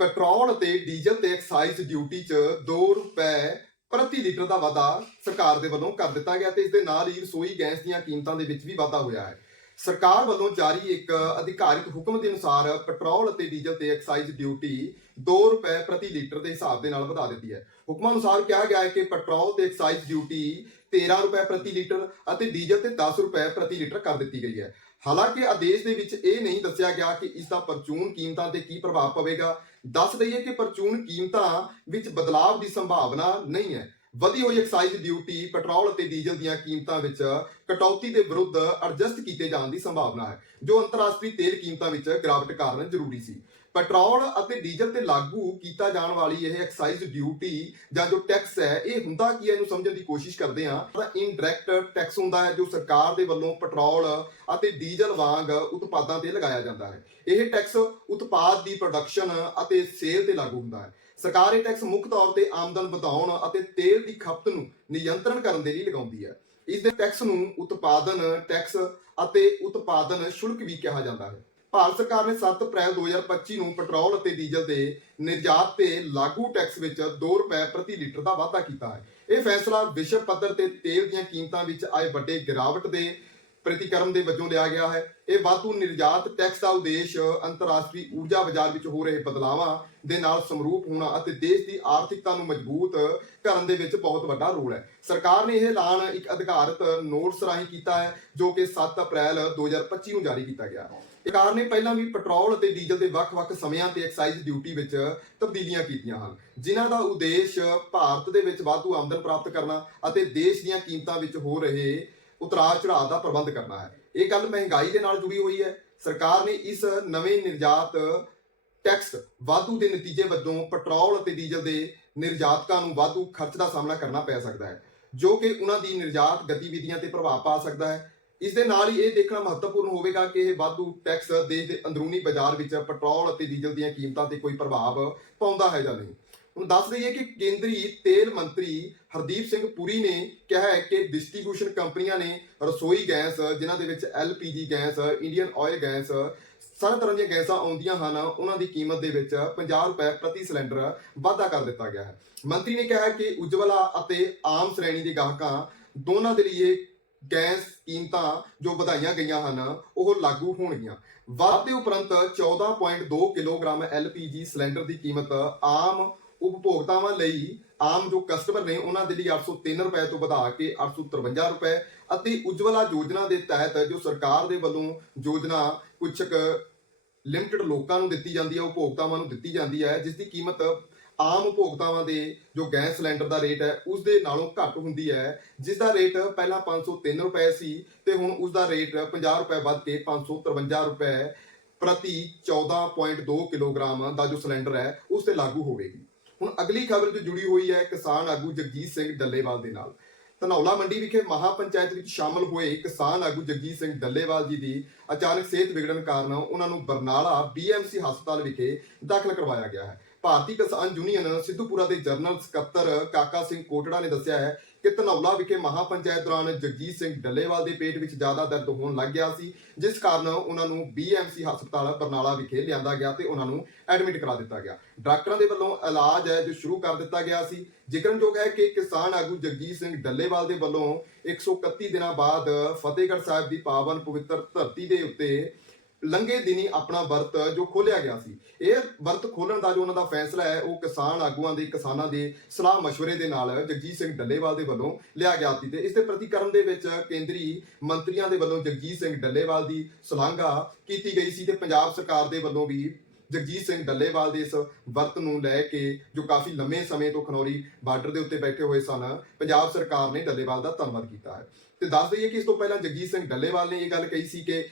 Petrol ਅਤੇ diesel ਤੇ excise duty 'ਚ 2 ਰੁਪਏ ਪ੍ਰਤੀ ਲੀਟਰ ਦਾ ਵਾਧਾ ਸਰਕਾਰ ਦੇ ਵੱਲੋਂ ਕਰ ਦਿੱਤਾ ਗਿਆ ਤੇ ਇਸ ਦੇ ਨਾਲ ਹੀ ਰਸੋਈ ਗੈਸ ਦੀਆਂ ਕੀਮਤਾਂ ਦੇ ਵਿੱਚ ਵੀ ਵਾਧਾ ਹੋਇਆ ਹੈ। ਸਰਕਾਰ ਵੱਲੋਂ ਜਾਰੀ ਇੱਕ ਅਧਿਕਾਰਿਤ ਹੁਕਮ ਦੇ ਅਨੁਸਾਰ ਪੈਟਰੋਲ ਅਤੇ ਡੀਜ਼ਲ ਤੇ ਐਕਸਾਈਜ਼ ਡਿਊਟੀ 2 ਰੁਪਏ ਪ੍ਰਤੀ ਲੀਟਰ ਦੇ ਹਿਸਾਬ ਦੇ ਨਾਲ ਵਧਾ ਦਿੱਤੀ ਹੈ। ਹੁਕਮਾਂ ਅਨੁਸਾਰ ਕਿਹਾ ਗਿਆ ਹੈ ਕਿ ਪੈਟਰੋਲ ਤੇ ਐਕਸਾਈਜ਼ ਡਿਊਟੀ 13 ਰੁਪਏ ਪ੍ਰਤੀ ਲੀਟਰ ਅਤੇ ਡੀਜ਼ਲ ਤੇ 10 ਰੁਪਏ ਪ੍ਰਤੀ ਲੀਟਰ ਕਰ ਦਿੱਤੀ ਗਈ ਹੈ। ਹਾਲਾਂਕਿ ਆਦੇਸ਼ ਦੇ ਵਿੱਚ ਇਹ ਨਹੀਂ ਦੱਸਿਆ ਗਿਆ ਕਿ ਇਸ ਦਾ ਪਰਚੂਨ ਕੀਮਤਾਂ ਤੇ ਕੀ ਪ੍ਰਭਾਵ ਪਵੇਗਾ। ਦੱਸ ਦਈਏ ਕਿ ਪਰਚੂਨ ਕੀਮਤਾਂ ਵਿੱਚ ਬਦਲਾਅ ਦੀ ਸੰਭਾਵਨਾ ਨਹੀਂ ਹੈ। ਵਧੀ ਹੋਈ ਐਕਸਾਈਜ਼ ਡਿਊਟੀ ਪੈਟਰੋਲ ਅਤੇ ਡੀਜ਼ਲ ਦੀਆਂ ਕੀਮਤਾਂ ਵਿੱਚ ਕਟੌਤੀ ਦੇ ਵਿਰੁੱਧ ਅਡਜਸਟ ਕੀਤੇ ਜਾਣ ਦੀ ਸੰਭਾਵਨਾ ਹੈ, ਜੋ ਅੰਤਰਰਾਸ਼ਟਰੀ ਤੇਲ ਕੀਮਤਾਂ ਵਿੱਚ ਗਿਰਾਵਟ ਕਾਰਨ ਜ਼ਰੂਰੀ ਸੀ। ਪੈਟਰੋਲ ਅਤੇ ਡੀਜ਼ਲ ਤੇ ਲਾਗੂ ਕੀਤਾ ਜਾਣ ਵਾਲੀ ਇਹ ਐਕਸਾਈਜ਼ ਡਿਊਟੀ ਜਾਂ ਜੋ ਟੈਕਸ ਹੈ, ਇਹ ਹੁੰਦਾ ਕੀ ਹੈ ਇਹਨੂੰ ਸਮਝਣ ਦੀ ਕੋਸ਼ਿਸ਼ ਕਰਦੇ ਹਾਂ। ਤਾਂ ਇਨਡਾਇਰੈਕਟ ਟੈਕਸ ਹੁੰਦਾ ਹੈ, ਜੋ ਸਰਕਾਰ ਦੇ ਵੱਲੋਂ ਪੈਟਰੋਲ ਅਤੇ ਡੀਜ਼ਲ ਵਾਂਗ ਉਤਪਾਦਾਂ ਤੇ ਲਗਾਇਆ ਜਾਂਦਾ ਹੈ। ਇਹ ਟੈਕਸ ਉਤਪਾਦ ਦੀ ਪ੍ਰੋਡਕਸ਼ਨ ਅਤੇ ਸੇਲ ਤੇ ਲਾਗੂ ਹੁੰਦਾ ਹੈ। ਸਰਕਾਰ ਇਹ ਟੈਕਸ ਮੁੱਖ ਤੌਰ ਤੇ ਆਮਦਨ ਵਧਾਉਣ ਅਤੇ ਤੇਲ ਦੀ ਖਪਤ ਨੂੰ ਨਿਯੰਤਰਣ ਕਰਨ ਦੇ ਲਈ ਲਗਾਉਂਦੀ ਹੈ। ਇਸ ਦੇ ਟੈਕਸ ਨੂੰ ਉਤਪਾਦਨ ਟੈਕਸ ਅਤੇ ਉਤਪਾਦਨ ਸ਼ੁਲਕ ਵੀ ਕਿਹਾ ਜਾਂਦਾ ਹੈ। ਭਾਰਤ ਸਰਕਾਰ ਨੇ 7 ਅਪ੍ਰੈਲ 2025 ਨੂੰ ਪੈਟਰੋਲ ਅਤੇ ਡੀਜ਼ਲ ਦੇ ਨਿਰਯਾਤ ਤੇ ਲਾਗੂ ਟੈਕਸ ਵਿੱਚ 2 ਰੁਪਏ ਪ੍ਰਤੀ ਲੀਟਰ ਦਾ ਵਾਧਾ ਕੀਤਾ ਹੈ। ਇਹ ਫੈਸਲਾ ਵਿਸ਼ਵ ਪੱਧਰ ਤੇ ਤੇਲ ਦੀਆਂ ਕੀਮਤਾਂ ਵਿੱਚ ਆਏ ਵੱਡੇ ਗਿਰਾਵਟ ਦੇ ਪ੍ਰਤੀਕਰਮ ਦੇ ਵਜੋਂ ਲਿਆ ਗਿਆ ਹੈ। ਇਹ ਵਾਧੂ ਨਿਰਯਾਤ ਟੈਕਸ ਦਾ ਉਦੇਸ਼ ਅੰਤਰਰਾਸ਼ਟਰੀ ਊਰਜਾ ਬਾਜ਼ਾਰ ਵਿੱਚ ਹੋ ਰਹੇ ਬਦਲਾਵਾਂ ਦੇ ਨਾਲ ਸਮਰੂਪ ਹੋਣਾ ਅਤੇ ਦੇਸ਼ ਦੀ ਆਰਥਿਕਤਾ ਨੂੰ ਮਜ਼ਬੂਤ ਕਰਨ ਦੇ ਵਿੱਚ ਬਹੁਤ ਵੱਡਾ ਰੋਲ ਹੈ। ਸਰਕਾਰ ਨੇ ਇਹ ਐਲਾਨ ਇੱਕ ਅਧਿਕਾਰਤ ਨੋਟਸ ਰਾਹੀਂ ਕੀਤਾ ਹੈ, ਜੋ ਕਿ 7 ਅਪ੍ਰੈਲ 2025 ਨੂੰ ਜਾਰੀ ਕੀਤਾ ਗਿਆ। ਸਰਕਾਰ ਨੇ ਪਹਿਲਾਂ ਵੀ ਪੈਟਰੋਲ ਅਤੇ ਡੀਜ਼ਲ ਦੇ ਵੱਖ-ਵੱਖ ਸਮਿਆਂ ਤੇ ਐਕਸਾਈਜ਼ ਡਿਊਟੀ ਵਿੱਚ ਤਬਦੀਲੀਆਂ ਕੀਤੀਆਂ ਹਨ, ਜਿਨ੍ਹਾਂ ਦਾ ਉਦੇਸ਼ ਭਾਰਤ ਦੇ ਵਿੱਚ ਵਾਧੂ ਆਮਦਨ ਪ੍ਰਾਪਤ ਕਰਨਾ ਅਤੇ ਦੇਸ਼ ਦੀਆਂ ਕੀਮਤਾਂ ਵਿੱਚ ਹੋ ਰਹੇ ਉਤਰਾਅ ਚੜਾਅ ਦਾ ਪ੍ਰਬੰਧ ਕਰਨਾ ਹੈ। ਇਹ ਗੱਲ ਮਹਿੰਗਾਈ ਦੇ ਨਾਲ ਜੁੜੀ ਹੋਈ ਹੈ। ਸਰਕਾਰ ਨੇ ਇਸ ਨਵੇਂ ਨਿਰਯਾਤ ਟੈਕਸ ਵਾਧੂ ਦੇ ਨਤੀਜੇ ਵਜੋਂ ਪੈਟਰੋਲ ਅਤੇ ਡੀਜ਼ਲ ਦੇ ਨਿਰਯਾਤਕਾਂ ਨੂੰ ਵਾਧੂ ਖਰਚ ਦਾ ਸਾਹਮਣਾ ਕਰਨਾ ਪੈ ਸਕਦਾ ਹੈ, ਜੋ ਕਿ ਉਹਨਾਂ ਦੀ ਨਿਰਯਾਤ ਗਤੀਵਿਧੀਆਂ ਤੇ ਪ੍ਰਭਾਵ ਪਾ ਸਕਦਾ ਹੈ। ਇਸ ਦੇ ਨਾਲ ਹੀ ਇਹ ਦੇਖਣਾ ਮਹੱਤਵਪੂਰਨ ਹੋਵੇਗਾ ਕਿ ਇਹ ਵਾਧੂ ਟੈਕਸ ਦੇਸ਼ ਦੇ ਅੰਦਰੂਨੀ ਬਾਜ਼ਾਰ ਵਿੱਚ ਪੈਟਰੋਲ ਅਤੇ ਡੀਜ਼ਲ ਦੀਆਂ ਕੀਮਤਾਂ ਤੇ ਕੋਈ ਪ੍ਰਭਾਵ ਪਾਉਂਦਾ ਹੈ ਜਾਂ ਨਹੀਂ। ਹੁਣ ਦੱਸ ਦਈਏ ਕਿ ਕੇਂਦਰੀ ਤੇਲ ਮੰਤਰੀ ਹਰਦੀਪ ਸਿੰਘ ਪੁਰੀ ਨੇ ਕਿਹਾ ਹੈ ਕਿ ਡਿਸਟ੍ਰੀਬਿਊਸ਼ਨ ਕੰਪਨੀਆਂ ਨੇ ਰਸੋਈ ਗੈਸ, ਜਿਨ੍ਹਾਂ ਦੇ ਵਿੱਚ LPG gas, Indian oil gas, ਸਾਰੇ ਤਰ੍ਹਾਂ ਦੀਆਂ ਗੈਸਾਂ ਆਉਂਦੀਆਂ ਹਨ, ਉਹਨਾਂ ਦੀ ਕੀਮਤ ਦੇ ਵਿੱਚ 50 ਰੁਪਏ ਪ੍ਰਤੀ ਸਿਲੰਡਰ ਵਾਧਾ ਕਰ ਦਿੱਤਾ ਗਿਆ ਹੈ। ਮੰਤਰੀ ਨੇ ਕਿਹਾ ਕਿ ਉਜਵਲਾ ਅਤੇ ਆਮ ਸ਼੍ਰੇਣੀ ਦੇ ਗਾਹਕਾਂ ਦੋਨਾਂ ਦੇ ਲਈ ਇਹ ਗੈਸ ਕੀਮਤਾਂ ਜੋ ਵਧਾਈਆਂ ਗਈਆਂ ਹਨ, ਉਹ ਲਾਗੂ ਹੋਣਗੀਆਂ। ਵਾਧੇ ਉਪਰੰਤ 14.2 ਕਿਲੋਗ੍ਰਾਮ ਐਲਪੀਜੀ ਸਿਲੰਡਰ ਦੀ ਕੀਮਤ ਆਮ ਉਪਭੋਗਤਾਵਾਂ ਲਈ, ਆਮ ਜੋ ਕਸਟਮਰ ਨੇ ਉਹਨਾਂ ਦੇ ਲਈ 803 ਰੁਪਏ ਤੋਂ ਵਧਾ ਕੇ 853 ਰੁਪਏ ਅਤੇ ਉਜਵਲਾ ਯੋਜਨਾ ਦੇ ਤਹਿਤ ਜੋ ਸਰਕਾਰ ਦੇ ਵੱਲੋਂ ਯੋਜਨਾ ਕੁਝ ਕੁ ਲਿਮਟਿਡ ਲੋਕਾਂ ਨੂੰ ਦਿੱਤੀ ਜਾਂਦੀ ਹੈ, ਉਪਭੋਗਤਾਵਾਂ ਨੂੰ ਦਿੱਤੀ ਜਾਂਦੀ ਹੈ, ਜਿਸ ਦੀ ਕੀਮਤ ਆਮ ਉਪਭੋਗਤਾਵਾਂ ਦੇ ਜੋ ਗੈਸ ਸਿਲੰਡਰ ਦਾ ਰੇਟ ਹੈ ਉਸ ਦੇ ਨਾਲੋਂ ਘੱਟ ਹੁੰਦੀ ਹੈ ਜਿਸ ਦਾ ਰੇਟ ਪਹਿਲਾਂ 503 ਰੁਪਏ ਸੀ ਤੇ ਹੁਣ ਉਸ ਦਾ ਰੇਟ 50 ਰੁਪਏ ਵੱਧ ਕੇ 553 ਰੁਪਏ ਪ੍ਰਤੀ 14.2 ਕਿਲੋਗ੍ਰਾਮ ਦਾ ਜੋ ਸਿਲੰਡਰ ਹੈ, ਉਸ ਤੇ ਲਾਗੂ ਹੋਵੇਗੀ। ਹੁਣ ਅਗਲੀ ਖਬਰ ਜੋ ਜੁੜੀ ਹੋਈ ਹੈ, ਕਿਸਾਨ ਆਗੂ ਜਗਜੀਤ ਸਿੰਘ ਡੱਲੇਵਾਲ ਦੇ ਨਾਲ। ਧਨੌਲਾ ਮੰਡੀ ਵਿਖੇ ਮਹਾ ਪੰਚਾਇਤ ਵਿੱਚ ਸ਼ਾਮਲ ਹੋਏ ਕਿਸਾਨ ਆਗੂ ਜਗਜੀਤ ਸਿੰਘ ਡੱਲੇਵਾਲ ਜੀ ਦੀ ਅਚਾਨਕ ਸਿਹਤ ਵਿਗੜਨ ਕਾਰਨ ਉਹਨਾਂ ਨੂੰ ਬਰਨਾਲਾ ਬੀਐਮਸੀ ਹਸਪਤਾਲ ਵਿਖੇ ਦਾਖਲ ਕਰਵਾਇਆ ਗਿਆ ਹੈ। ਭਾਰਤੀ ਕਿਸਾਨ ਯੂਨੀਅਨ ਸਿੱਧੂਪੁਰਾ ਦੇ ਜਨਰਲ ਸਕੱਤਰ ਕਾਕਾ ਸਿੰਘ ਕੋਟੜਾ ਨੇ ਦੱਸਿਆ ਹੈ ਕਿ ਧਨੌਲਾ ਵਿਖੇ ਮਹਾ ਪੰਚਾਇਤ ਦੌਰਾਨ ਜਗਜੀਤ ਸਿੰਘ ਡੱਲੇਵਾਲ ਦੇ ਪੇਟ ਵਿੱਚ ਜ਼ਿਆਦਾ ਦਰਦ ਹੋਣ ਲੱਗ ਗਿਆ ਸੀ, ਜਿਸ ਕਾਰਨ ਉਹਨਾਂ ਨੂੰ ਬੀਐਮਸੀ ਹਸਪਤਾਲ ਬਰਨਾਲਾ ਵਿਖੇ ਲਿਆਂਦਾ ਗਿਆ ਤੇ ਉਹਨਾਂ ਨੂੰ ਐਡਮਿਟ ਕਰਾ ਦਿੱਤਾ ਗਿਆ। ਡਾਕਟਰਾਂ ਦੇ ਵੱਲੋਂ ਇਲਾਜ ਹੈ ਜੋ ਸ਼ੁਰੂ ਕਰ ਦਿੱਤਾ ਗਿਆ ਸੀ। ਜ਼ਿਕਰਨਯੋਗ ਹੈ ਕਿ ਕਿਸਾਨ ਆਗੂ ਜਗਜੀਤ ਸਿੰਘ ਡੱਲੇਵਾਲ ਦੇ ਵੱਲੋਂ 131 ਦਿਨਾਂ ਬਾਅਦ ਫਤਿਹਗੜ੍ਹ ਸਾਹਿਬ ਦੀ ਪਾਵਨ ਪਵਿੱਤਰ ਧਰਤੀ ਦੇ ਉੱਤੇ ਲੰਗੇ ਦਿਨੀ ਆਪਣਾ ਵਰਤ ਜੋ ਖੋਲਿਆ ਗਿਆ ਸੀ। ਇਹ ਵਰਤ ਖੋਲਣ ਦਾ ਜੋ ਉਹਨਾਂ ਦਾ ਫੈਸਲਾ ਹੈ, ਉਹ ਕਿਸਾਨ ਆਗੂਆਂ ਦੇ, ਕਿਸਾਨਾਂ ਦੇ ਸਲਾਹ ਮਸ਼ਵਰੇ ਦੇ ਨਾਲ ਜਗਜੀਤ ਸਿੰਘ ਡੱਲੇਵਾਲ ਦੇ ਵੱਲੋਂ ਲਿਆ ਗਿਆ ਸੀ ਤੇ ਇਸ ਦੇ ਪ੍ਰਤੀਕਰਮ ਦੇ ਵਿੱਚ ਕੇਂਦਰੀ ਮੰਤਰੀਆਂ ਦੇ ਵੱਲੋਂ ਜਗਜੀਤ ਸਿੰਘ ਡੱਲੇਵਾਲ ਦੀ ਸ਼ਲਾਘਾ ਕੀਤੀ ਗਈ ਸੀ ਤੇ ਪੰਜਾਬ ਸਰਕਾਰ ਦੇ ਵੱਲੋਂ ਵੀ ਜਗਜੀਤ ਸਿੰਘ ਡੱਲੇਵਾਲ ਦੇ ਇਸ ਵਰਤ ਨੂੰ ਲੈ ਕੇ ਜੋ ਕਾਫੀ ਲੰਮੇ ਸਮੇਂ ਤੋਂ ਖਨੌਰੀ ਬਾਰਡਰ ਦੇ ਉੱਤੇ ਬੈਠੇ ਹੋਏ ਸਨ, ਪੰਜਾਬ ਸਰਕਾਰ ਨੇ ਡੱਲੇਵਾਲ ਦਾ ਧੰਨਵਾਦ ਕੀਤਾ ਹੈ। ਤੇ ਦੱਸ ਦਈਏ ਕਿ ਇਸ ਤੋਂ ਪਹਿਲਾਂ ਜਗਜੀਤ ਸਿੰਘ ਡੱਲੇਵਾਲ ਨੇ ਇਹ ਗੱਲ ਕਹੀ ਸੀ ਕਿ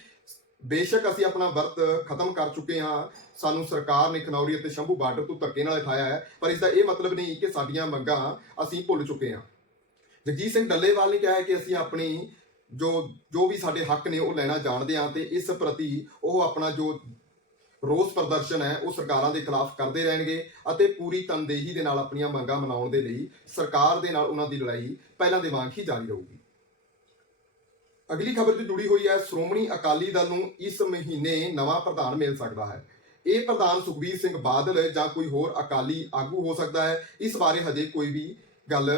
ਬੇਸ਼ੱਕ ਅਸੀਂ ਆਪਣਾ ਵਰਤ ਖਤਮ ਕਰ ਚੁੱਕੇ ਹਾਂ। ਸਾਨੂੰ ਸਰਕਾਰ ਨੇ ਖਨੌਰੀ ਅਤੇ ਸ਼ੰਭੂ ਬਾਰਡਰ ਤੋਂ ਧੱਕੇ ਨਾਲ ਉਠਾਇਆ ਹੈ। ਪਰ ਇਸ ਦਾ ਇਹ ਮਤਲਬ ਨਹੀਂ ਕਿ ਸਾਡੀਆਂ ਮੰਗਾਂ ਅਸੀਂ ਭੁੱਲ ਚੁੱਕੇ ਹਾਂ। ਜਗਜੀਤ ਸਿੰਘ ਡੱਲੇਵਾਲ ਨੇ ਕਿਹਾ ਹੈ ਕਿ ਅਸੀਂ ਆਪਣੀ ਜੋ ਜੋ ਵੀ ਸਾਡੇ ਹੱਕ ਨੇ ਉਹ ਲੈਣਾ ਜਾਣਦੇ ਹਾਂ ਤੇ ਇਸ ਪ੍ਰਤੀ ਉਹ ਆਪਣਾ ਜੋ ਰੋਸ ਪ੍ਰਦਰਸ਼ਨ ਹੈ, ਉਹ ਸਰਕਾਰਾਂ ਦੇ ਖਿਲਾਫ ਕਰਦੇ ਰਹਿਣਗੇ ਅਤੇ ਪੂਰੀ ਤਨਦੇਹੀ ਦੇ ਨਾਲ ਆਪਣੀਆਂ ਮੰਗਾਂ ਮਨਾਉਣ ਦੇ ਲਈ ਸਰਕਾਰ ਦੇ ਨਾਲ ਉਹਨਾਂ ਦੀ ਲੜਾਈ ਪਹਿਲਾਂ ਦੇ ਵਾਂਗ ਹੀ ਜਾਰੀ ਰਹੂਗੀ। ਅਗਲੀ ਖਬਰ ਜੋ ਜੁੜੀ ਹੋਈ ਹੈ, ਸ਼੍ਰੋਮਣੀ ਅਕਾਲੀ ਦਲ ਨੂੰ ਇਸ ਮਹੀਨੇ ਨਵਾਂ ਪ੍ਰਧਾਨ ਮਿਲ ਸਕਦਾ ਹੈ। ਇਹ ਪ੍ਰਧਾਨ ਸੁਖਬੀਰ ਸਿੰਘ ਬਾਦਲ ਜਾਂ ਕੋਈ ਹੋਰ ਅਕਾਲੀ ਆਗੂ ਹੋ ਸਕਦਾ ਹੈ, ਇਸ ਬਾਰੇ ਹਜੇ ਕੋਈ ਵੀ ਗੱਲ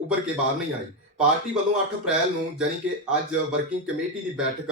ਉੱਭਰ ਕੇ ਬਾਹਰ ਨਹੀਂ ਆਈ। ਪਾਰਟੀ ਵੱਲੋਂ 8 ਅਪ੍ਰੈਲ ਨੂੰ ਜਾਣੀ ਕਿ ਅੱਜ ਵਰਕਿੰਗ ਕਮੇਟੀ ਦੀ ਬੈਠਕ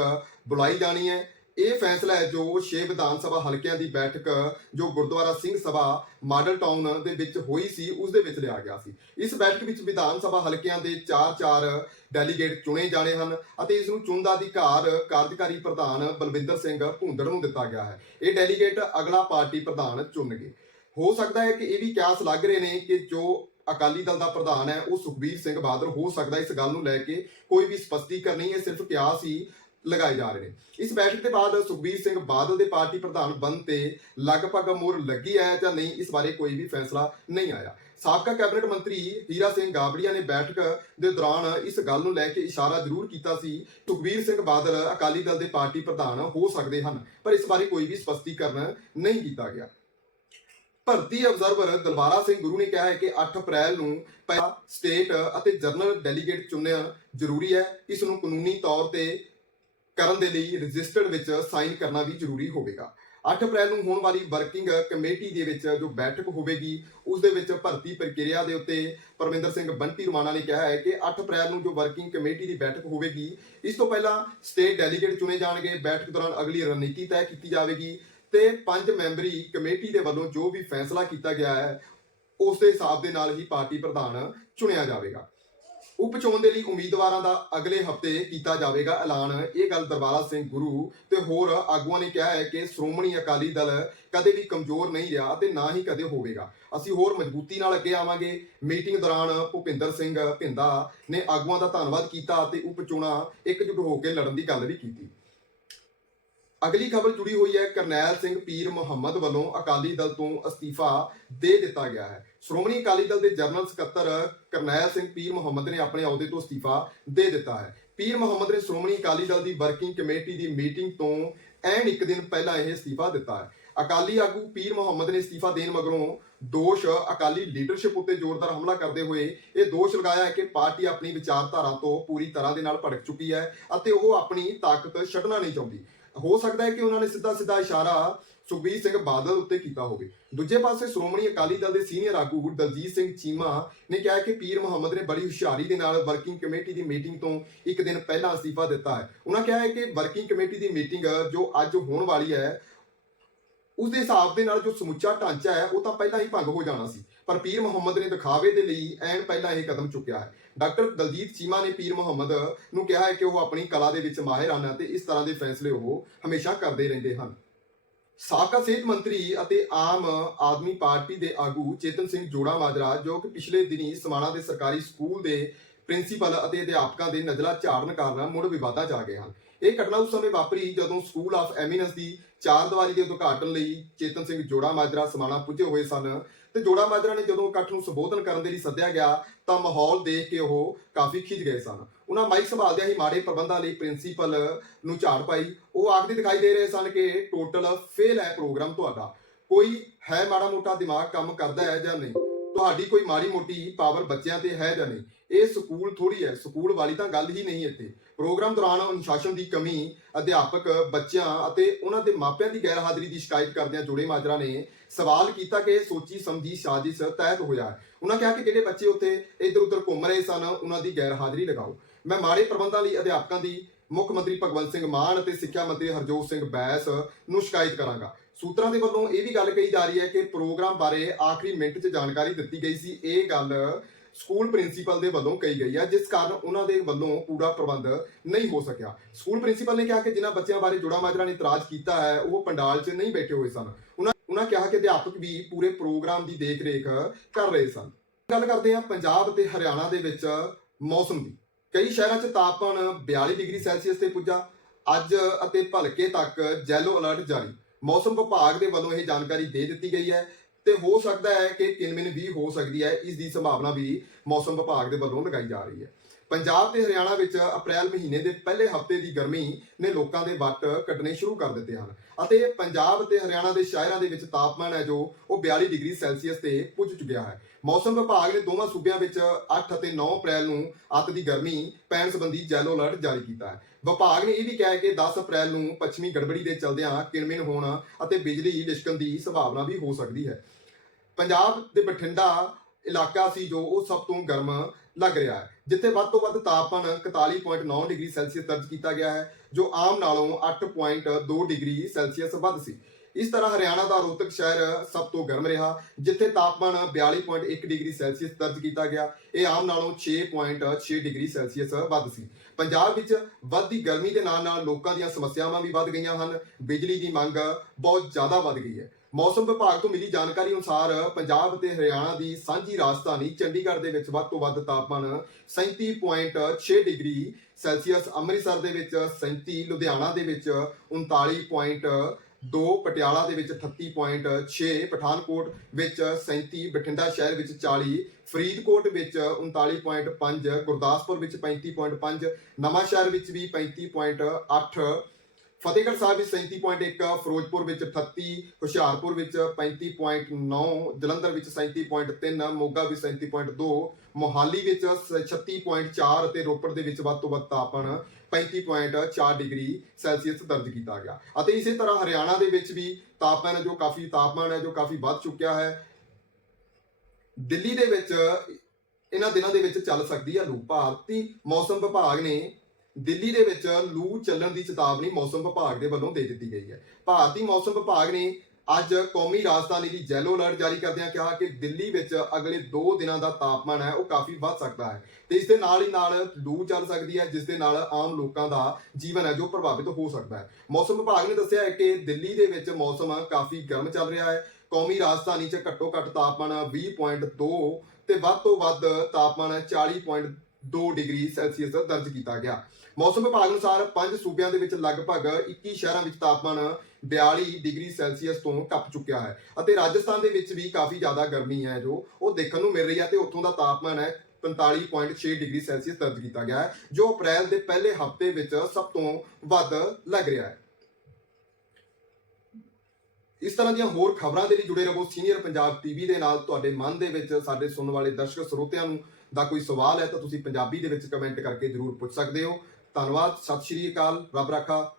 ਬੁਲਾਈ ਜਾਣੀ ਹੈ। ਇਹ ਫੈਸਲਾ ਹੈ ਜੋ ਛੇ ਵਿਧਾਨ ਸਭਾ ਹਲਕਿਆਂ ਦੀ ਬੈਠਕ, ਜੋ ਗੁਰਦੁਆਰਾ ਸਿੰਘ ਸਭਾ, ਮਾਡਲ ਟਾਊਨ ਦੇ ਵਿੱਚ ਹੋਈ ਸੀ, ਉਸ ਦੇ ਵਿੱਚ ਲਿਆ ਗਿਆ ਸੀ। ਇਸ ਬੈਠਕ ਵਿੱਚ ਵਿਧਾਨ ਸਭਾ ਹਲਕਿਆਂ ਦੇ 4-4 ਡੈਲੀਗੇਟ ਚੁਣੇ ਜਾਣੇ ਹਨ ਅਤੇ ਇਸ ਨੂੰ ਚੁਣਨ ਦਾ ਅਧਿਕਾਰ ਕਾਰਜਕਾਰੀ ਪ੍ਰਧਾਨ ਬਲਵਿੰਦਰ ਸਿੰਘ ਭੁੰਦੜ ਨੂੰ ਦਿੱਤਾ ਗਿਆ ਹੈ। ਇਹ ਡੈਲੀਗੇਟ ਅਗਲਾ ਪਾਰਟੀ ਪ੍ਰਧਾਨ ਚੁਣਨਗੇ। ਹੋ ਸਕਦਾ ਹੈ ਕਿ ਇਹ ਵੀ ਕਿਆਸ ਲੱਗ ਰਹੇ ਨੇ ਕਿ ਜੋ ਅਕਾਲੀ ਦਲ ਦਾ ਪ੍ਰਧਾਨ ਹੈ, ਉਹ ਸੁਖਬੀਰ ਸਿੰਘ ਬਾਦਲ ਹੋ ਸਕਦਾ ਇਸ ਗੱਲ ਨੂੰ ਲੈ ਕੇ ਕੋਈ ਵੀ ਸਪਸ਼ਟੀਕਰਨ ਨਹੀਂ ਇਹ ਸਿਰਫ ਕਿਆਸ ਹੀ ਲਗਾਏ ਜਾ ਰਹੇ ਨੇ। ਇਸ ਬੈਠਕ ਦੇ ਬਾਅਦ ਸੁਖਬੀਰ ਸਿੰਘ ਬਾਦਲ ਦੇ ਪਾਰਟੀ ਪ੍ਰਧਾਨ ਬਣ ਤੇ ਲਗਭਗ ਮੋਹਰ ਲੱਗੀ ਹੈ ਜਾਂ ਨਹੀਂ, ਇਸ ਬਾਰੇ ਕੋਈ ਵੀ ਫੈਸਲਾ ਨਹੀਂ ਆਇਆ। ਸਾਬਕਾ ਕੈਬਨਿਟ ਮੰਤਰੀ ਹੀਰਾ ਸਿੰਘ ਗਾਬੜੀਆ ਨੇ ਬੈਠਕ ਦੇ ਦੌਰਾਨ ਇਸ ਗੱਲ ਨੂੰ ਲੈ ਕੇ ਇਸ਼ਾਰਾ ਜ਼ਰੂਰ ਕੀਤਾ ਸੀ, ਸੁਖਬੀਰ ਸਿੰਘ ਬਾਦਲ ਅਕਾਲੀ ਦਲ ਦੇ ਪਾਰਟੀ ਪ੍ਰਧਾਨ ਹੋ ਸਕਦੇ ਹਨ, ਪਰ ਇਸ ਬਾਰੇ ਕੋਈ ਵੀ ਸਪਸ਼ਟੀਕਰਨ ਨਹੀਂ ਕੀਤਾ ਗਿਆ। ਭਰਤੀ ਅਬਜ਼ਰਵਰ ਦਲਬਾਰਾ ਸਿੰਘ ਗੁਰੂ ਨੇ ਕਿਹਾ ਹੈ ਕਿ 8 ਅਪ੍ਰੈਲ ਨੂੰ ਪਹਿਲਾ ਸਟੇਟ ਅਤੇ ਜਨਰਲ ਡੈਲੀਗੇਟ ਚੁਣਨਾ ਜ਼ਰੂਰੀ ਹੈ। ਇਸ ਨੂੰ ਕਾਨੂੰਨੀ ਤੌਰ ਤੇ ਕਰਨ ਦੇ ਲਈ ਰਜਿਸਟਰਡ ਵਿੱਚ ਸਾਈਨ ਕਰਨਾ ਵੀ ਜ਼ਰੂਰੀ ਹੋਵੇਗਾ। 8 ਅਪ੍ਰੈਲ ਨੂੰ ਹੋਣ ਵਾਲੀ ਵਰਕਿੰਗ ਕਮੇਟੀ ਦੇ ਵਿੱਚ ਜੋ ਬੈਠਕ ਹੋਵੇਗੀ, ਉਸ ਦੇ ਵਿੱਚ ਭਰਤੀ ਪ੍ਰਕਿਰਿਆ ਦੇ ਉੱਤੇ ਪਰਮਿੰਦਰ ਸਿੰਘ ਬੰਟੀ ਰਮਾਣਾ ਨੇ ਕਿਹਾ ਹੈ ਕਿ 8 ਅਪ੍ਰੈਲ ਨੂੰ ਜੋ ਵਰਕਿੰਗ ਕਮੇਟੀ ਦੀ ਬੈਠਕ ਹੋਵੇਗੀ, ਇਸ ਤੋਂ ਪਹਿਲਾਂ ਸਟੇਟ ਡੈਲੀਗੇਟ ਚੁਣੇ ਜਾਣਗੇ। ਬੈਠਕ ਦੌਰਾਨ ਅਗਲੀ ਰਣਨੀਤੀ ਤੈਅ ਕੀਤੀ ਜਾਵੇਗੀ ਤੇ ਪੰਜ ਮੈਂਬਰੀ ਕਮੇਟੀ ਦੇ ਵੱਲੋਂ ਜੋ ਵੀ ਫੈਸਲਾ ਕੀਤਾ ਗਿਆ ਹੈ, ਉਸ ਦੇ ਹਿਸਾਬ ਦੇ ਨਾਲ ਹੀ ਪਾਰਟੀ ਪ੍ਰਧਾਨ ਚੁਣਿਆ ਜਾਵੇਗਾ। ਉਪ ਚੋਣ ਦੇ ਲਈ ਉਮੀਦਵਾਰਾਂ ਦਾ ਅਗਲੇ ਹਫ਼ਤੇ ਕੀਤਾ ਜਾਵੇਗਾ ਐਲਾਨ। ਇਹ ਗੱਲ ਦਰਬਾਰਾ ਸਿੰਘ ਗੁਰੂ ਤੇ ਹੋਰ ਆਗੂਆਂ ਨੇ ਕਿਹਾ ਹੈ ਕਿ ਸ਼੍ਰੋਮਣੀ ਅਕਾਲੀ ਦਲ ਕਦੇ ਵੀ ਕਮਜ਼ੋਰ ਨਹੀਂ ਰਿਹਾ ਅਤੇ ਨਾ ਹੀ ਕਦੇ ਹੋਵੇਗਾ। ਅਸੀਂ ਹੋਰ ਮਜ਼ਬੂਤੀ ਨਾਲ ਅੱਗੇ ਆਵਾਂਗੇ। ਮੀਟਿੰਗ ਦੌਰਾਨ ਭੁਪਿੰਦਰ ਸਿੰਘ ਭਿੰਦਾ ਨੇ ਆਗੂਆਂ ਦਾ ਧੰਨਵਾਦ ਕੀਤਾ ਅਤੇ ਉਪ ਚੋਣਾਂ ਇਕਜੁੱਟ ਹੋ ਕੇ ਲੜਨ ਦੀ ਗੱਲ ਵੀ ਕੀਤੀ। ਅਗਲੀ ਖਬਰ ਜੁੜੀ ਹੋਈ ਹੈ, ਕਰਨੈਲ ਸਿੰਘ ਪੀਰ ਮੁਹੰਮਦ ਵੱਲੋਂ ਅਕਾਲੀ ਦਲ ਤੋਂ ਅਸਤੀਫਾ ਦੇ ਦਿੱਤਾ ਗਿਆ ਹੈ। ਸ਼੍ਰੋਮਣੀ ਅਕਾਲੀ ਦਲ ਦੇ ਜਨਰਲ ਸਕੱਤਰ ਕਰਨੈਲ ਸਿੰਘ ਪੀਰ ਮੁਹੰਮਦ ਨੇ ਆਪਣੇ ਅਹੁਦੇ ਤੋਂ ਅਸਤੀਫਾ ਦੇ ਦਿੱਤਾ ਹੈ। ਪੀਰ ਮੁਹੰਮਦ ਨੇ ਸ਼੍ਰੋਮਣੀ ਅਕਾਲੀ ਦਲ ਦੀ ਵਰਕਿੰਗ ਕਮੇਟੀ ਦੀ ਮੀਟਿੰਗ ਤੋਂ ਐਨ ਇੱਕ ਦਿਨ ਪਹਿਲਾਂ ਇਹ ਅਸਤੀਫਾ ਦਿੱਤਾ ਹੈ। ਅਕਾਲੀ ਆਗੂ ਪੀਰ ਮੁਹੰਮਦ ਨੇ ਅਸਤੀਫਾ ਦੇਣ ਮਗਰੋਂ ਦੋਸ਼ ਅਕਾਲੀ ਲੀਡਰਸ਼ਿਪ ਉੱਤੇ ਜ਼ੋਰਦਾਰ ਹਮਲਾ ਕਰਦੇ ਹੋਏ ਇਹ ਦੋਸ਼ ਲਗਾਇਆ ਹੈ ਕਿ ਪਾਰਟੀ ਆਪਣੀ ਵਿਚਾਰਧਾਰਾ ਤੋਂ ਪੂਰੀ ਤਰ੍ਹਾਂ ਦੇ ਨਾਲ ਭੜਕ ਚੁੱਕੀ ਹੈ ਅਤੇ ਉਹ ਆਪਣੀ ਤਾਕਤ ਛੱਡਣਾ ਨਹੀਂ ਚਾਹੁੰਦੀ। ਹੋ ਸਕਦਾ ਹੈ ਕਿ ਉਹਨਾਂ ਨੇ ਸਿੱਧਾ ਸਿੱਧਾ ਇਸ਼ਾਰਾ ਸੁਖਬੀਰ ਸਿੰਘ ਬਾਦਲ ਉੱਤੇ ਕੀਤਾ ਹੋਵੇ। ਦੂਜੇ ਪਾਸੇ ਸ਼੍ਰੋਮਣੀ ਅਕਾਲੀ ਦਲ ਦੇ ਸੀਨੀਅਰ ਆਗੂ ਦਲਜੀਤ ਸਿੰਘ ਚੀਮਾ ਨੇ ਕਿਹਾ ਕਿ ਪੀਰ ਮੁਹੰਮਦ ਨੇ ਬੜੀ ਹੁਸ਼ਿਆਰੀ ਦੇ ਨਾਲ ਵਰਕਿੰਗ ਕਮੇਟੀ ਦੀ ਮੀਟਿੰਗ ਤੋਂ ਇੱਕ ਦਿਨ ਪਹਿਲਾਂ ਅਸਤੀਫਾ ਦਿੱਤਾ ਹੈ। ਉਹਨਾਂ ਕਿਹਾ ਹੈ ਕਿ ਵਰਕਿੰਗ ਕਮੇਟੀ ਦੀ ਮੀਟਿੰਗ ਜੋ ਅੱਜ ਹੋਣ ਵਾਲੀ ਹੈ ਉਸ ਦੇ ਹਿਸਾਬ ਦੇ ਨਾਲ ਜੋ ਸਮੁੱਚਾ ਢਾਂਚਾ ਹੈ, ਉਹ ਤਾਂ ਪਹਿਲਾਂ ਹੀ ਭੰਗ ਹੋ ਜਾਣਾ ਸੀ। ਪਰ ਪੀਰ ਮੁਹੰਮਦ ਨੇ ਦਿਖਾਵੇ ਦੇ ਲਈ ਐਨ ਪਹਿਲਾਂ ਇਹ ਕਦਮ ਚੁੱਕਿਆ ਹੈ। ਡਾਕਟਰ ਦਲਜੀਤ ਚੀਮਾ ਨੇ ਪੀਰ ਮੁਹੰਮਦ ਨੂੰ ਕਿਹਾ ਹੈ ਕਿ ਉਹ ਆਪਣੀ ਕਲਾ ਦੇ ਵਿੱਚ ਮਾਹਿਰ ਹਨ ਅਤੇ ਇਸ ਤਰ੍ਹਾਂ ਦੇ ਫੈਸਲੇ ਉਹ ਹਮੇਸ਼ਾ ਕਰਦੇ ਰਹਿੰਦੇ ਹਨ। ਸਾਬਕਾ ਸਿਹਤ ਮੰਤਰੀ ਅਤੇ ਆਮ ਆਦਮੀ ਪਾਰਟੀ ਦੇ ਆਗੂ ਚੇਤਨ ਸਿੰਘ ਜੋੜਾ ਮਾਜਰਾ ਜੋ ਕਿ ਪਿਛਲੇ ਦਿਨੀ ਸਮਾਣਾ ਦੇ ਸਰਕਾਰੀ ਸਕੂਲ ਦੇ ਪ੍ਰਿੰਸੀਪਲ ਅਤੇ ਅਧਿਆਪਕਾਂ ਦੇ ਨਜ਼ਲਾ ਝਾੜਨ ਕਾਰਨ ਮੁੜ ਵਿਵਾਦਾਂ 'ਚ ਆ ਗਏ ਹਨ। ਇਹ ਘਟਨਾ ਉਸ ਸਮੇਂ ਵਾਪਰੀ ਜਦੋਂ ਸਕੂਲ ਆਫ ਐਮੀਨੈਂਸ ਦੀ ਚਾਰ ਦੀਵਾਰੀ ਦੇ ਉਦਘਾਟਨ ਲਈ ਚੇਤਨ ਸਿੰਘ ਜੋੜਾ ਮਾਜਰਾ ਸਮਾਣਾ ਪੁੱਜੇ ਹੋਏ ਸਨ ਤੇ ਜੋੜਾ ਮਾਜਰਾ ਨੇ ਜਦੋਂ ਇਕੱਠ ਨੂੰ ਸੰਬੋਧਨ ਕਰਨ ਦੇ ਲਈ ਸੱਦਿਆ ਗਿਆ ਤਾਂ ਮਾਹੌਲ ਦੇਖ ਕੇ ਉਹ ਕਾਫੀ ਖਿੱਚ ਗਏ ਸਨ। ਉਹਨਾਂ ਮਾਈਕ ਸੰਭਾਲਦਿਆਂ ਹੀ ਮਾੜੇ ਪ੍ਰਬੰਧਾਂ ਲਈ ਪ੍ਰਿੰਸੀਪਲ ਨੂੰ ਝਾੜ ਪਾਈ। ਉਹ ਆਖਦੇ ਦਿਖਾਈ ਦੇ ਰਹੇ ਸਨ ਕਿ ਟੋਟਲ ਫੇਲ ਹੈ ਪ੍ਰੋਗਰਾਮ ਤੁਹਾਡਾ। ਕੋਈ ਹੈ ਮਾੜਾ ਮੋਟਾ ਦਿਮਾਗ ਕੰਮ ਕਰਦਾ ਹੈ ਜਾਂ ਨਹੀਂ? ਤੁਹਾਡੀ ਕੋਈ ਮਾੜੀ ਮੋਟੀ ਪਾਵਰ ਬੱਚਿਆਂ ਤੇ ਹੈ ਜਾਂ ਨਹੀਂ? ਇਹ ਸਕੂਲ ਥੋੜੀ ਹੈ, ਸਕੂਲ ਵਾਲੀ ਤਾਂ ਗੱਲ ਹੀ ਨਹੀਂ ਇੱਥੇ। ਪ੍ਰੋਗਰਾਮ ਦੌਰਾਨ ਅਨੁਸ਼ਾਸਨ ਦੀ ਕਮੀ, ਅਧਿਆਪਕ, ਬੱਚਿਆਂ ਅਤੇ ਉਹਨਾਂ ਦੇ ਮਾਪਿਆਂ ਦੀ ਗੈਰਹਾਜ਼ਰੀ ਦੀ ਸ਼ਿਕਾਇਤ ਕਰਦਿਆਂ ਜੁੜੇ ਮਾਜਰਾ ਨੇ ਸਵਾਲ ਕੀਤਾ ਕਿ ਸੋਚੀ ਸਮਝੀ ਸਾਜ਼ਿਸ਼ ਤਹਿਤ ਹੋਇਆ ਹੈ। ਉਹਨਾਂ ਕਿਹਾ ਕਿ ਜਿਹੜੇ ਬੱਚੇ ਉੱਥੇ ਇੱਧਰ ਉੱਧਰ ਘੁੰਮ ਰਹੇ ਸਨ, ਉਹਨਾਂ ਦੀ ਗੈਰਹਾਜ਼ਰੀ ਲਗਾਓ। ਮੈਂ ਮਾੜੇ ਪ੍ਰਬੰਧਾਂ ਲਈ ਅਧਿਆਪਕਾਂ ਦੀ ਮੁੱਖ ਮੰਤਰੀ ਭਗਵੰਤ ਸਿੰਘ ਮਾਨ ਅਤੇ ਸਿੱਖਿਆ ਮੰਤਰੀ ਹਰਜੋਤ ਸਿੰਘ ਬੈਸ ਨੂੰ ਸ਼ਿਕਾਇਤ ਕਰਾਂਗਾ। ਸੂਤਰਾਂ ਦੇ ਵੱਲੋਂ ਇਹ ਵੀ ਗੱਲ ਕਹੀ ਜਾ ਰਹੀ ਹੈ ਕਿ ਪ੍ਰੋਗਰਾਮ ਬਾਰੇ ਆਖਰੀ ਮਿੰਟ 'ਚ ਜਾਣਕਾਰੀ ਦਿੱਤੀ ਗਈ ਸੀ। ਇਹ ਗੱਲ ਸਕੂਲ ਪ੍ਰਿੰਸੀਪਲ ਦੇ ਵੱਲੋਂ ਕਹੀ ਗਈ ਹੈ, ਜਿਸ ਕਾਰਨ ਉਹਨਾਂ ਦੇ ਵੱਲੋਂ ਪੂਰਾ ਪ੍ਰਬੰਧ ਨਹੀਂ ਹੋ ਸਕਿਆ। ਸਕੂਲ ਪ੍ਰਿੰਸੀਪਲ ਨੇ ਕਿਹਾ ਕਿ ਜਿਨ੍ਹਾਂ ਬੱਚਿਆਂ ਬਾਰੇ ਜੋੜਾ ਮਾਜਰਾ ਨੇ ਇਤਰਾਜ਼ ਕੀਤਾ ਹੈ, ਉਹ ਪੰਡਾਲ 'ਚ ਨਹੀਂ ਬੈਠੇ ਹੋਏ ਸਨ। ਉਹਨਾਂ ਉਹਨਾਂ ਕਿਹਾ ਕਿ ਅਧਿਆਪਕ ਵੀ ਪੂਰੇ ਪ੍ਰੋਗਰਾਮ ਦੀ ਦੇਖ ਰੇਖ ਕਰ ਰਹੇ ਸਨ। ਗੱਲ ਕਰਦੇ ਹਾਂ ਪੰਜਾਬ ਤੇ ਹਰਿਆਣਾ ਦੇ ਵਿੱਚ ਮੌਸਮ ਦੀ। ਕਈ ਸ਼ਹਿਰਾਂ 'ਚ ਤਾਪਮਾਨ 42 ਡਿਗਰੀ ਸੈਲਸੀਅਸ ਤੇ ਪੁੱਜਾ। ਅੱਜ ਅਤੇ ਭਲਕੇ ਤੱਕ ਜੈਲੋ ਅਲਰਟ ਜਾਰੀ। ਮੌਸਮ ਵਿਭਾਗ ਦੇ ਵੱਲੋਂ ਇਹ ਜਾਣਕਾਰੀ ਦੇ ਦਿੱਤੀ ਗਈ ਹੈ ਤੇ ਹੋ ਸਕਦਾ ਹੈ ਕਿ ਕਿਨਮਿਨ ਵੀ ਹੋ ਸਕਦੀ ਹੈ। ਇਸ ਦੀ ਸੰਭਾਵਨਾ ਵੀ ਮੌਸਮ ਵਿਭਾਗ ਦੇ ਵੱਲੋਂ ਲਗਾਈ ਜਾ ਰਹੀ ਹੈ। ਪੰਜਾਬ ਤੇ ਹਰਿਆਣਾ ਵਿੱਚ ਅਪ੍ਰੈਲ ਮਹੀਨੇ ਦੇ ਪਹਿਲੇ ਹਫ਼ਤੇ ਦੀ ਗਰਮੀ ਨੇ ਲੋਕਾਂ ਦੇ ਵੱਟ ਕੱਟਣੇ ਸ਼ੁਰੂ ਕਰ ਦਿੱਤੇ ਹਨ। ਅਤੇ ਪੰਜਾਬ ਤੇ ਹਰਿਆਣਾ ਦੇ ਸ਼ਹਿਰਾਂ ਦੇ ਵਿੱਚ ਤਾਪਮਾਨ ਹੈ ਜੋ ਉਹ 42 ਡਿਗਰੀ ਸੈਲਸੀਅਸ ਤੇ ਪੁੱਜ ਚੁੱਕਿਆ ਹੈ। ਮੌਸਮ ਵਿਭਾਗ ਨੇ ਦੋਵਾਂ ਸੂਬਿਆਂ ਵਿੱਚ 8 ਅਤੇ 9 ਅਪ੍ਰੈਲ ਨੂੰ ਅੱਤ ਦੀ ਗਰਮੀ ਪੈਣ ਸੰਬੰਧੀ ਯੈਲੋ ਅਲਰਟ ਜਾਰੀ ਕੀਤਾ ਹੈ। ਵਿਭਾਗ ਨੇ ਇਹ ਵੀ ਕਿਹਾ ਕਿ 10 ਅਪ੍ਰੈਲ ਨੂੰ ਪੱਛਮੀ ਗੜਬੜੀ ਦੇ ਚਲਦਿਆਂ ਕਿਣਮਿਣ ਹੋਣ ਅਤੇ ਬਿਜਲੀ ਲਿਸ਼ਕਣ ਦੀ ਸੰਭਾਵਨਾ ਵੀ ਹੋ ਸਕਦੀ ਹੈ। ਪੰਜਾਬ ਦੇ ਬਠਿੰਡਾ ਇਲਾਕਾ ਸੀ ਜੋ ਉਹ ਸਭ ਤੋਂ ਗਰਮ ਲੱਗ ਰਿਹਾ ਹੈ। ਜਿੱਥੇ ਵੱਧ ਤੋਂ ਵੱਧ ਤਾਪਮਾਨ 41.9 ਡਿਗਰੀ ਸੈਲਸੀਅਸ ਦਰਜ ਕੀਤਾ ਗਿਆ ਹੈ, ਜੋ ਆਮ ਨਾਲੋਂ 8.2 ਡਿਗਰੀ ਸੈਲਸੀਅਸ ਵੱਧ ਸੀ। ਇਸ ਤਰ੍ਹਾਂ ਹਰਿਆਣਾ ਦਾ ਰੋਹਤਕ ਸ਼ਹਿਰ ਸਭ ਤੋਂ ਗਰਮ ਰਿਹਾ, ਜਿੱਥੇ ਤਾਪਮਾਨ 42.1 ਡਿਗਰੀ ਸੈਲਸੀਅਸ ਦਰਜ ਕੀਤਾ ਗਿਆ। ਇਹ ਆਮ ਨਾਲੋਂ 6.6 ਡਿਗਰੀ ਸੈਲਸੀਅਸ ਵੱਧ ਸੀ। ਪੰਜਾਬ ਵਿੱਚ ਵੱਧਦੀ ਗਰਮੀ ਦੇ ਨਾਲ ਨਾਲ ਲੋਕਾਂ ਦੀਆਂ ਸਮੱਸਿਆਵਾਂ ਵੀ ਵੱਧ ਗਈਆਂ ਹਨ। ਬਿਜਲੀ ਦੀ ਮੰਗ ਬਹੁਤ ਜ਼ਿਆਦਾ ਵੱਧ ਗਈ ਹੈ। ਮੌਸਮ ਵਿਭਾਗ ਤੋਂ ਮਿਲੀ ਜਾਣਕਾਰੀ ਅਨੁਸਾਰ ਪੰਜਾਬ ਅਤੇ ਹਰਿਆਣਾ ਦੀ ਸਾਂਝੀ ਰਾਜਧਾਨੀ ਚੰਡੀਗੜ੍ਹ ਦੇ ਵਿੱਚ ਵੱਧ ਤੋਂ ਵੱਧ ਤਾਪਮਾਨ 37.6 ਡਿਗਰੀ ਸੈਲਸੀਅਸ, ਅੰਮ੍ਰਿਤਸਰ ਦੇ ਵਿੱਚ 37 ਲੁਧਿਆਣਾ ਦੇ ਵਿੱਚ 39.2 ਪਟਿਆਲਾ ਦੇ ਵਿੱਚ 38.6 ਪਠਾਨਕੋਟ ਵਿੱਚ 37 ਬਠਿੰਡਾ ਸ਼ਹਿਰ ਵਿੱਚ 40 ਫਰੀਦਕੋਟ ਵਿੱਚ 39.5 ਗੁਰਦਾਸਪੁਰ ਵਿੱਚ 35.5 ਨਵਾਂ ਸ਼ਹਿਰ ਵਿੱਚ ਵੀ 35.8 ਫਤਿਹਗੜ੍ਹ ਸਾਹਿਬ ਵਿੱਚ 37.1 ਫਿਰੋਜ਼ਪੁਰ ਵਿੱਚ 38 ਹੁਸ਼ਿਆਰਪੁਰ ਵਿੱਚ 35.9 ਜਲੰਧਰ ਵਿੱਚ 37.3 ਮੋਗਾ ਵਿੱਚ 37.2 ਮੋਹਾਲੀ ਵਿੱਚ 36.4 ਅਤੇ ਰੋਪੜ ਦੇ ਵਿੱਚ ਵੱਧ ਤੋਂ ਵੱਧ ਤਾਪਮਾਨ 35.4 ਡਿਗਰੀ ਸੈਲਸੀਅਸ ਦਰਜ ਕੀਤਾ ਗਿਆ। ਅਤੇ ਇਸੇ ਤਰ੍ਹਾਂ ਹਰਿਆਣਾ ਦੇ ਵਿੱਚ ਵੀ ਤਾਪਮਾਨ ਜੋ ਕਾਫੀ ਤਾਪਮਾਨ ਹੈ, ਜੋ ਕਾਫੀ ਵੱਧ ਚੁੱਕਿਆ ਹੈ। ਦਿੱਲੀ ਦੇ ਵਿੱਚ ਇਹਨਾਂ ਦਿਨਾਂ ਦੇ ਵਿੱਚ ਚੱਲ ਸਕਦੀ ਹੈ ਲੂ ਭਾਰਤੀ ਮੌਸਮ ਵਿਭਾਗ ਨੇ ਦਿੱਲੀ ਦੇ ਵਿੱਚ ਲੂ ਚੱਲਣ ਦੀ ਚੇਤਾਵਨੀ ਮੌਸਮ ਵਿਭਾਗ ਦੇ ਵੱਲੋਂ ਦੇ ਦਿੱਤੀ ਗਈ ਹੈ। ਭਾਰਤੀ ਮੌਸਮ ਵਿਭਾਗ ਨੇ ਅੱਜ ਕੌਮੀ ਰਾਜਧਾਨੀ ਦੀ ਯੈਲੋ ਅਲਰਟ ਜਾਰੀ ਕਰਦਿਆਂ ਕਿਹਾ ਕਿ ਦਿੱਲੀ ਵਿੱਚ ਅਗਲੇ 2 ਦਿਨਾਂ ਦਾ ਤਾਪਮਾਨ ਹੈ, ਉਹ ਕਾਫੀ ਵੱਧ ਸਕਦਾ ਹੈ ਤੇ ਇਸ ਦੇ ਨਾਲ ਹੀ ਨਾਲ ਲੂ ਚੱਲ ਸਕਦੀ ਹੈ, ਜਿਸ ਦੇ ਨਾਲ ਆਮ ਲੋਕਾਂ ਦਾ ਜੀਵਨ ਹੈ, ਜੋ ਪ੍ਰਭਾਵਿਤ ਹੋ ਸਕਦਾ ਹੈ। ਮੌਸਮ ਵਿਭਾਗ ਨੇ ਦੱਸਿਆ ਹੈ ਕਿ ਦਿੱਲੀ ਦੇ ਵਿੱਚ ਮੌਸਮ ਕਾਫੀ ਗਰਮ ਚੱਲ ਰਿਹਾ ਹੈ। ਕੌਮੀ ਰਾਜਧਾਨੀ 'ਚ ਘੱਟੋ ਘੱਟ ਤਾਪਮਾਨ 20.2 ਤੇ ਵੱਧ ਤੋਂ ਵੱਧ ਤਾਪਮਾਨ 40.2 ਡਿਗਰੀ ਸੈਲਸੀਅਸ ਦਰਜ ਕੀਤਾ ਗਿਆ। ਮੌਸਮ ਵਿਭਾਗ ਅਨੁਸਾਰ ਪੰਜ ਸੂਬਿਆਂ ਦੇ ਵਿੱਚ ਲਗਭਗ 21 ਸ਼ਹਿਰਾਂ ਵਿੱਚ ਤਾਪਮਾਨ 42 ਡਿਗਰੀ ਸੈਲਸੀਅਸ ਤੋਂ ਟੱਪ ਚੁੱਕਿਆ ਹੈ ਅਤੇ ਰਾਜਸਥਾਨ ਦੇ ਵਿੱਚ ਵੀ ਕਾਫੀ ਜ਼ਿਆਦਾ ਗਰਮੀ ਹੈ ਜੋ ਉਹ ਦੇਖਣ ਨੂੰ ਮਿਲ ਰਹੀ ਹੈ ਤੇ ਉੱਥੋਂ ਦਾ ਤਾਪਮਾਨ ਹੈ 45.6 ਡਿਗਰੀ ਸੈਲਸੀਅਸ ਦਰਜ ਕੀਤਾ ਗਿਆ ਹੈ, ਜੋ ਅਪ੍ਰੈਲ ਦੇ ਪਹਿਲੇ ਹਫ਼ਤੇ ਵਿੱਚ ਸਭ ਤੋਂ ਵੱਧ ਲੱਗ ਰਿਹਾ ਹੈ। ਇਸ ਤਰ੍ਹਾਂ ਦੀਆਂ ਹੋਰ ਖਬਰਾਂ ਦੇ ਲਈ ਜੁੜੇ ਰਹੋ ਸੀਨੀਅਰ ਪੰਜਾਬ ਟੀਵੀ ਦੇ ਨਾਲ। ਤੁਹਾਡੇ ਮਨ ਦੇ ਵਿੱਚ ਸਾਡੇ ਸੁਣਨ ਵਾਲੇ ਦਰਸ਼ਕ ਸਰੋਤਿਆਂ ਨੂੰ ਦਾ ਕੋਈ ਸਵਾਲ ਹੈ ਤਾਂ ਤੁਸੀਂ ਪੰਜਾਬੀ ਦੇ ਵਿੱਚ ਕਮੈਂਟ ਕਰਕੇ ਜ਼ਰੂਰ ਪੁੱਛ ਸਕਦੇ ਹੋ। ਧੰਨਵਾਦ ਸਤਿ ਸ਼੍ਰੀ ਅਕਾਲ ਰੱਬ ਰਾਖਾ।